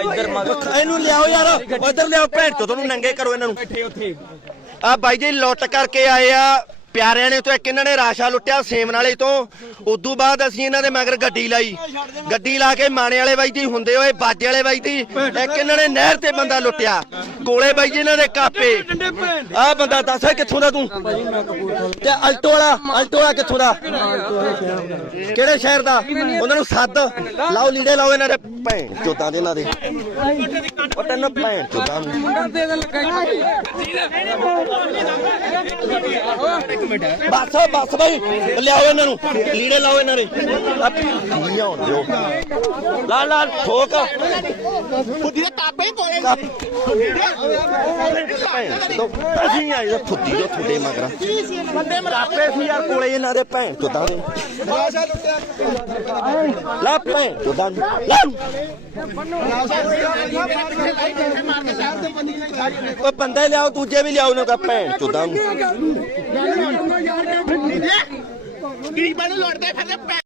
ਇੱਧਰ ਮਗਰ ਇਹਨੂੰ ਲਿਆਓ ਯਾਰ ਉਧਰ ਲਿਆਓ ਭੈਣ ਚੋ ਤੁਹਾਨੂੰ ਨੰਗੇ ਕਰੋ ਇਹਨਾਂ ਨੂੰ। ਬੈਠੇ ਉੱਥੇ। ਆ ਬਾਈ ਜੀ ਲੁੱਟ ਕਰਕੇ ਆਏ ਆ। ਪਿਆਰਿਆਂ ਨੇ ਤੋਂ ਇੱਕ ਇਹਨਾਂ ਨੇ ਰਾਸ਼ਾ ਲੁੱਟਿਆ ਸੇਮ ਨਾਲੇ ਤੋਂ। ਉਦੋਂ ਬਾਅਦ ਅਸੀਂ ਇਹਨਾਂ ਦੇ ਮਗਰ ਗੱਡੀ ਲਾਈ। ਗੱਡੀ ਲਾ ਕੇ ਮਾਣੇ ਵਾਲੇ ਬਾਈ ਜੀ ਹੁੰਦੇ ਹੋਏ, ਬਾਜੇ ਵਾਲੇ ਬਾਈ ਜੀ, ਇੱਕ ਇਹਨਾਂ ਨੇ ਨਹਿਰ ਤੇ ਬੰਦਾ ਲੁੱਟਿਆ। ਕੋਲੇ ਬਾਈ ਜੀ ਇਹਨਾਂ ਦੇ ਕਾਪੇ। ਆ ਬੰਦਾ ਦੱਸ ਕਿੱਥੋਂ ਦਾ ਤੂੰ? ਤੇ ਅਲਟੋ ਵਾਲਾ ਅਲਟੋ ਵਾਲਾ ਕਿੱਥੋਂ ਦਾ? ਕਿਹੜੇ ਸ਼ਹਿਰ ਦਾ? ਉਹਨਾਂ ਨੂੰ ਸੱਦ। ਲਾਓ ਲੀੜੇ ਲਾਓ ਇਹਨਾਂ ਦੇ। ਭੈਣ ਚੋਦਾਂ ਦੇ ਇਹਨਾਂ ਦੇ। ਉਹ ਤੈਨੂੰ ਭੈਣ ਚੋਦਾਂ ਨੂੰ। ਬਸ ਬਸ ਬਾਈ ਲਿਆਓ ਇਹਨਾਂ ਨੂੰ। ਲੀੜੇ ਲਾਓ ਇਹਨਾਂ ਦੇ। ਆਉਣ ਦਿਓ ਲਾ ਲਾ ਠੋਕ। ਫੁੱਦੀ ਦੇ ਤਾਪੇ ਕੋਲੇ ਅਸੀਂ ਆਏ ਫੁੱਦੀ ਜੋ ਤੁਹਾਡੇ ਮਗਰ। ਬੰਦੇ ਮਰਾਪੇ ਸੀ ਯਾਰ ਕੋਲੇ ਇਹਨਾਂ ਦੇ ਭੈਣ ਚੋਦਾਂ ਦੇ। ਲਾ ਭੈਣ ਚੋਦਾਂ ਨੂੰ, ਲਾ। ਉਹ ਬੰਦੇ ਲਿਆਓ ਦੂਜੇ ਵੀ ਲਿਆਓ ਨਾ ਕਾ ਭੈਣ ਚੋਦਾਂ ਨੂੰ ਗਰੀਬਾਂ ਨੂੰ ਲੁੱਟਦੇ ਫਿਰਦੇ